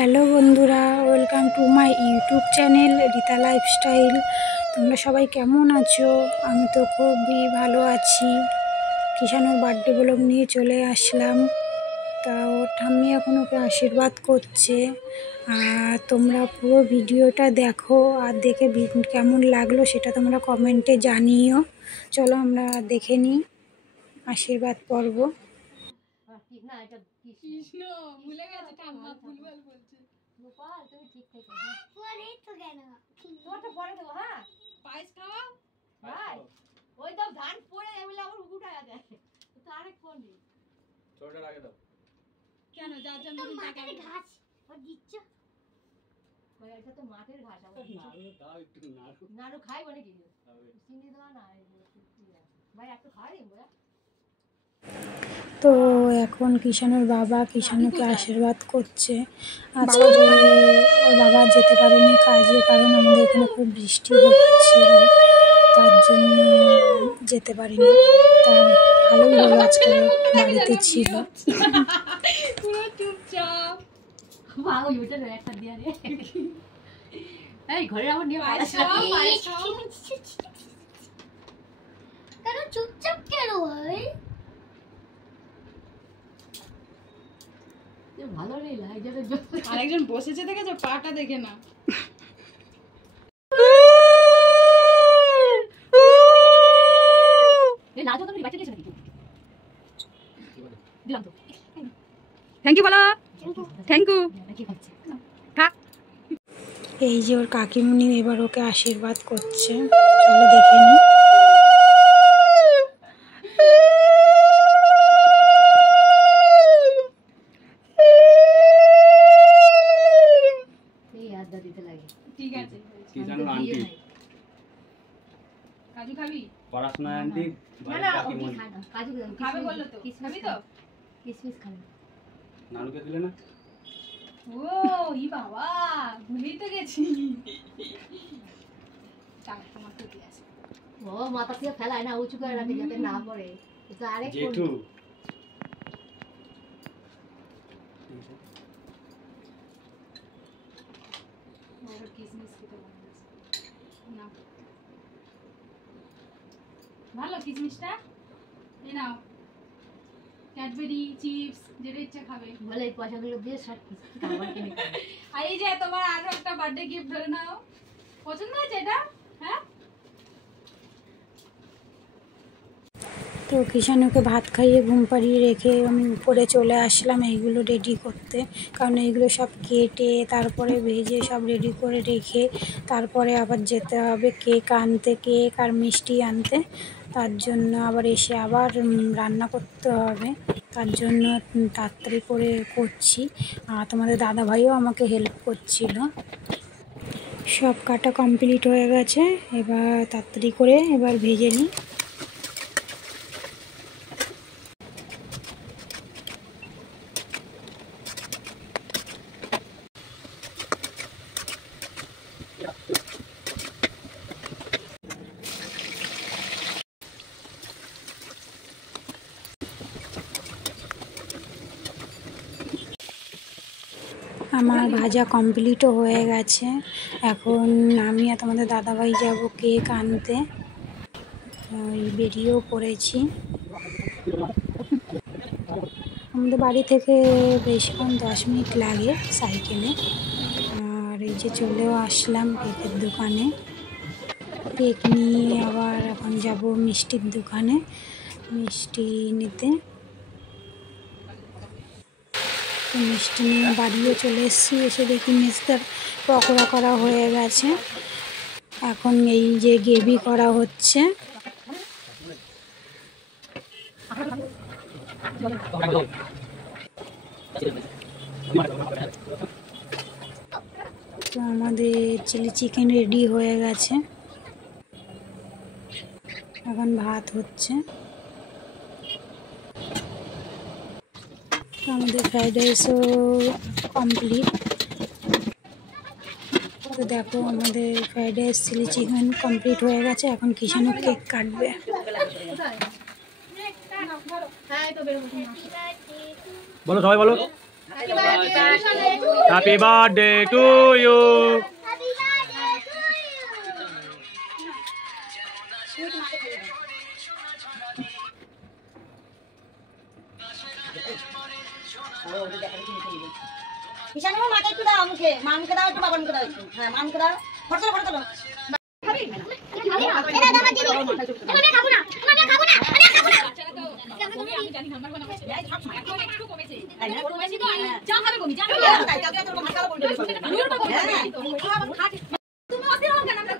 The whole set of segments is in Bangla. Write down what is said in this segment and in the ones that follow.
হ্যালো বন্ধুরা, welcome to my YouTube channel Rita lifestyle. তোমরা সবাই কেমন আছো? আমি তো খুবই ভালো আছি। কিষানুর বার্থডে ব্লগ নিয়ে চলে আসলাম। তা ওর ঠাম্মি এখন ওকে আশীর্বাদ করছে। আর তোমরা পুরো ভিডিওটা দেখো, আর দেখে কেমন লাগলো সেটা তোমরা কমেন্টে জানিও। চলো আমরা দেখে নিই আশীর্বাদ পর্ব। না এটা কৃষ্ণ ভুলে গেছে, ঠাম্মা ভুলভাল বলছে। গোপাল তুমি ঠিক থেকো। পরে তো কেন তোমারটা পরে দেবো। হ্যাঁ পায়েস খাও ভাই। ওই তো ধান পড়ে এমলে আমার উকুটা দেখে তো আরেক ফোন নেই। ছোটটা রাখে দাও কেন? যার জন্য মাঠের ঘাস ও দিচ্ছ। ভাই এটা তো মাঠের ঘাস। আমার নাড়ু দাও একটু। নাড়ু খাই বলে কি চিনি দাও না। ভাই একটু খাই বলে। তো এখন কিষানুর বাবা কিষানুকে আশীর্বাদ করছে। আজকে ওর বাবা যেতে পারেনি কাজে, কারণ আমাদের এখানে খুব বৃষ্টি হচ্ছিল, তার জন্য যেতে পারিনি। তার ভালোই হলো আজকে বাড়িতে ছিল। পুরো চুপচাপ বাবা ওইটা একটা দিয়া রে। এই ঘরে আমার নিয়ে কেন চুপচাপ কেন ভাই? ভালো নেই আরেকজন বসেছে দেখেছো? পাটা দেখে না। থ্যাংক ইউ বলো। Thank you. এই যে ওর কাকিমুনি এবার ওকে আশীর্বাদ করছে, চলো দেখে নি। ঠিক আছে। কি জানো আন্টি? কাজু খাবি? পড়াশোনা আন্টি কাজু খাবে বললো তো। খাবি তো? কিসমিস খাবে। নাড়ুকে দিলে না? ও ই বাবা, ভুলেই তো গেছি। চাল তোমার তো কি আছে? ও মাথা থেকে ফেলায় না, উঁচু করে রাখে যাতে না পড়ে। তো আরেক জেঠু ওর কিসমিস খেতে বলছে না। ভালো কিসমিসটা। এই নাও ক্যাডবেরি চিপস যেটা ইচ্ছা খাবে। বলে এই পয়সাগুলো দিয়ে সব খাবার কিনে খাবে। আর এই যে তোমার আরো একটা বার্থডে গিফট ধরে নাও। পছন্দ হয়েছে এটা? হ্যাঁ। তো কিষানুকে ভাত খাইয়ে ঘুম পাড়িয়ে রেখে আমি উপরে চলে আসলাম এইগুলো রেডি করতে, কারণ এইগুলো সব কেটে তারপরে ভেজে সব রেডি করে রেখে তারপরে আবার যেতে হবে কেক আনতে, কেক আর মিষ্টি আনতে। তার জন্য আবার এসে আবার রান্না করতে হবে, তার জন্য তাড়াতাড়ি করে করছি। আর তোমাদের দাদাভাইও আমাকে হেল্প করছিল। সব কাটা কমপ্লিট হয়ে গেছে, এবার তাড়াতাড়ি করে এবার ভেজে নিই। আমার ভাজা কমপ্লিটও হয়ে গেছে। এখন আমি আর তোমাদের দাদাভাই যাব কেক আনতে, ওই বেরিয়েও পড়েছি। আমাদের বাড়ি থেকে বেশিক্ষণ 10 মিনিট লাগে সাইকেলে। আর এই যে চলেও আসলাম কেকের দোকানে। কেক নিয়ে আবার এখন যাব মিষ্টির দোকানে মিষ্টি নিতে। মিষ্টি নিয়ে বাড়িও চলে এসেছি, এসে দেখি মেজদার পকোড়া করা হয়ে গেছে। এখন এই যে গ্রেভি করা হচ্ছে। তো আমাদের চিলি চিকেন রেডি হয়ে গেছে, এখন ভাত হচ্ছে। আমাদের ফ্রাইড রাইসও কমপ্লিট। তো দেখো আমাদের fried rice chilli chicken complete হয়ে গেছে। এখন কিষানু কেক কাটবে। বলো সবাই বলো। Happy birthday to you. Ishani মাকে একটু দাও, মুখে মা মুখে দাও, একটু বাবার মুখে দাও, একটু হ্যাঁ মা মুখে দাও। ফটো তোলো, ফটো তোলো।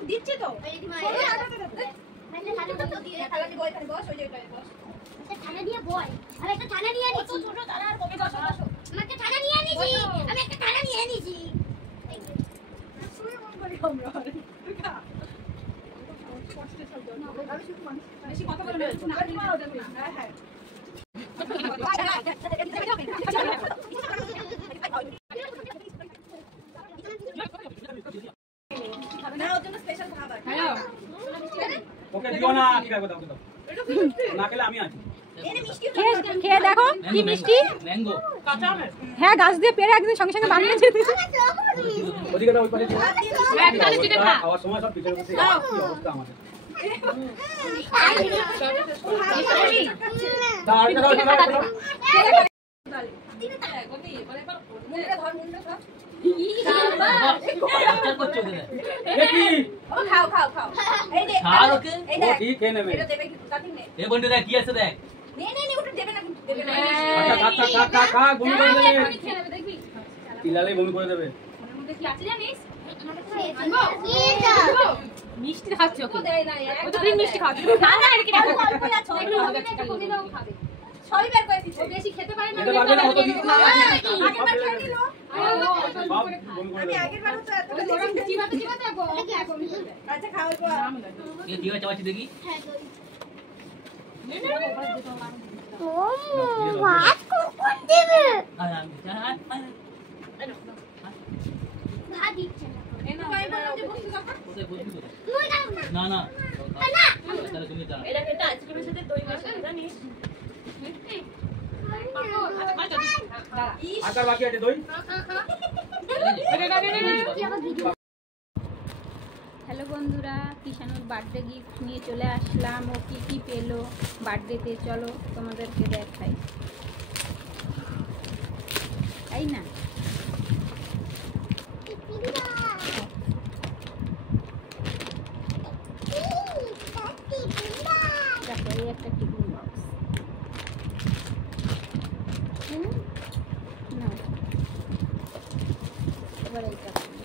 দিচ্ছি তো থানা দিয়ে বল, আমি একটা থানা নিয়ে নিয়েছি। ছোট থানা আর কমে বসো, বসো। আমি একটা থানা নিয়ে নিয়েছি, আমি একটা থানা নিয়ে নিয়েছি। বেশি কথা বলবে না, হ্যাঁ হ্যাঁ। ওকে দিও না, ঠিক আছে দাও দাও। না খেলে আমি আছি। খেয়ে দেখো কি মিষ্টি। ম্যাঙ্গো। হ্যাঁ গাছ দিয়ে পেরে একদিন সঙ্গে সঙ্গে বানিয়েছে। ওদিকে দাও, ওই পারে দিও। একটা চিটে খা। খাওয়ার সময় সব পিছনে বসে কি অবস্থা আমাদের। দাও, আরেকটা দাও, দাও, দাও। দেখি খাও খাও খাও। এই যে ছাড় ওকে। এই ও দেখ, ঠিক খেয়ে নেবে। এটা দেবে কিন্তু তাতে নে। এ বন্ধু দেখ কি আছে দেখ। নে নে নে, ওটা দেবে না কিন্তু, দেবে না। আচ্ছা খা খা খা খা বমি করে দেবে। খেয়ে নেবে দেখবি। তিলালে বমি করে দেবে। ওর মধ্যে কি আছে জানিস? এটা মিষ্টি খাচ্ছে ওকে। দেয় না, ও তো মিষ্টি খাচ্ছে। না না এর কি অল্প আছে, একটু অল্প হবে, আছে। একটু কমিয়ে দাও খাবে। সবই বের করে দিচ্ছি। ও বেশি খেতে পারে না। খেতে পারবে না, অত কিছু না। আগের বার খেয়ে নিল। সব বমি করে আমি দেবে। আগের বারও তো এত চিবাতে চিবাতে দেখো। আচ্ছা খাও তো। এ কি হয় চাবাচ্ছি দেখি। ও ভাত কখন দেবে? আয় আয় আয়, আয়। ভাত দিচ্ছে না। কোথায় বসবি কোথায়? তুই খাও না। না না না। তাহলে তুমি যা। এটা খেতে আইসক্রিমের সাথে দই মেশানো জানিস? আকার বাকি আছে দই। হ্যালো বন্ধুরা, কিষানুর বার্থডে গিফট নিয়ে চলে আসলাম। ও কী কী পেলো বার্থডেতে, চলো তোমাদেরকে দেখাই, তাই না? দেখো এই একটা টিফিন বক্স। না এবার এইটা খুলি।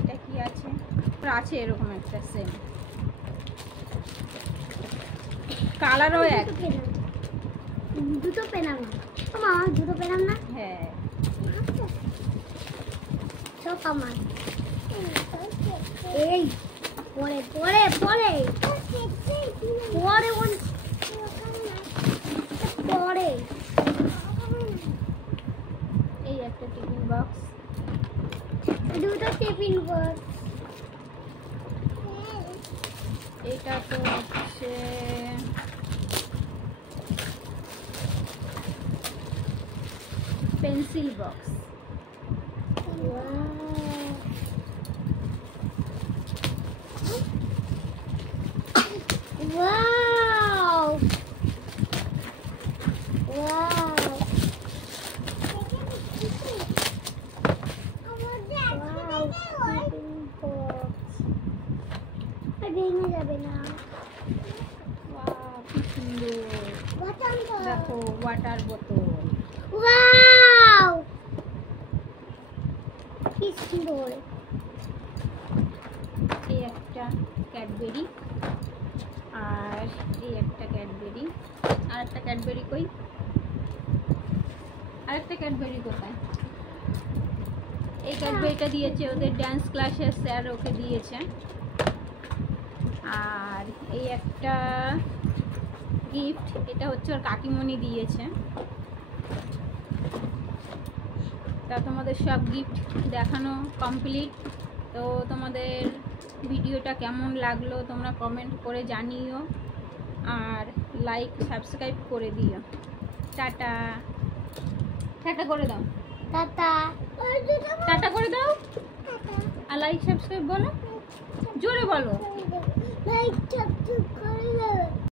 এটা কি আছে? আছে এরকম একটা সেম কালারও এক। দুটো পেলাম না। মা দুটো পেলাম না। হ্যাঁ সব আমার। এই পরে পরে পরে পরে পরে এই একটা টিফিন বক্স। দুটো টিফিন বক্স। এটা তো হচ্ছে পেন্সিল বক্স। Wow! Wow! ভেঙে যাবে না। ওয়াও, কি সুন্দর। দেখো ওয়াটার বোতল। ওয়াও কি সুন্দর। এই একটা ক্যাডবেরি, আর এই একটা ক্যাডবেরি, আর একটা ক্যাডবেরি কই, আরেকটা ক্যাডবেরি কোথায়? এই ক্যাডবেরিটা দিয়েছে ওদের ড্যান্স ক্লাসের স্যার, ওকে দিয়েছে। আর এই একটা গিফট, এটা হচ্ছে ওর কাকিমণি দিয়েছে। তা তোমাদের সব গিফট দেখানো কমপ্লিট। তো তোমাদের ভিডিওটা কেমন লাগলো তোমরা কমেন্ট করে জানিও, আর লাইক সাবস্ক্রাইব করে দিও। টাটা, টাটা করে দাও, টাটা টাটা করে দাও, আর লাইক সাবস্ক্রাইব বলো, জোরে বলো। লাইক সাবস্ক্রাইব করে দাও।